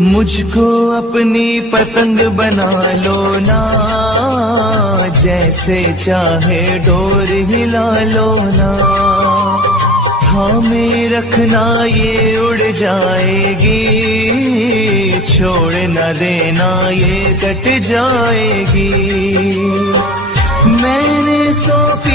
मुझको अपनी पतंग बना लो ना, जैसे चाहे डोर हिला लो ना। हमें रखना ये उड़ जाएगी, छोड़ न देना ये कट जाएगी। मैंने सौंप